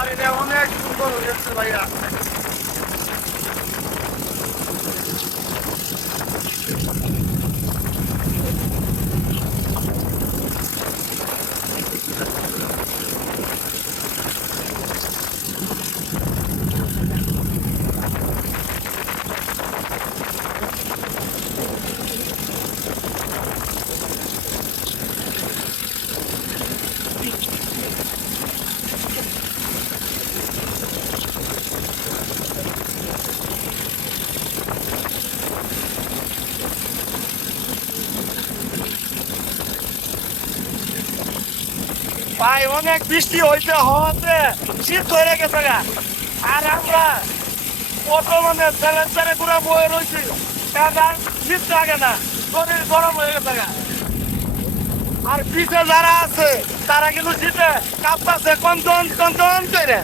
আর এটা অনেক সুন্দর হয়েছে ভাইয়া। ভাই অনেক বৃষ্টি হইতে হওয়াতে শীত ধরে গেছে গা। আর আমরা কত মানে ছেলে ঘুরে বয়ে রয়েছি, কারণ শীত লাগে না, শরীর গরম হয়ে গেছে গা। আর পিছে যারা আছে তারা কিন্তু শীতে কাঁপতেছে কন্দন কন্দন করে।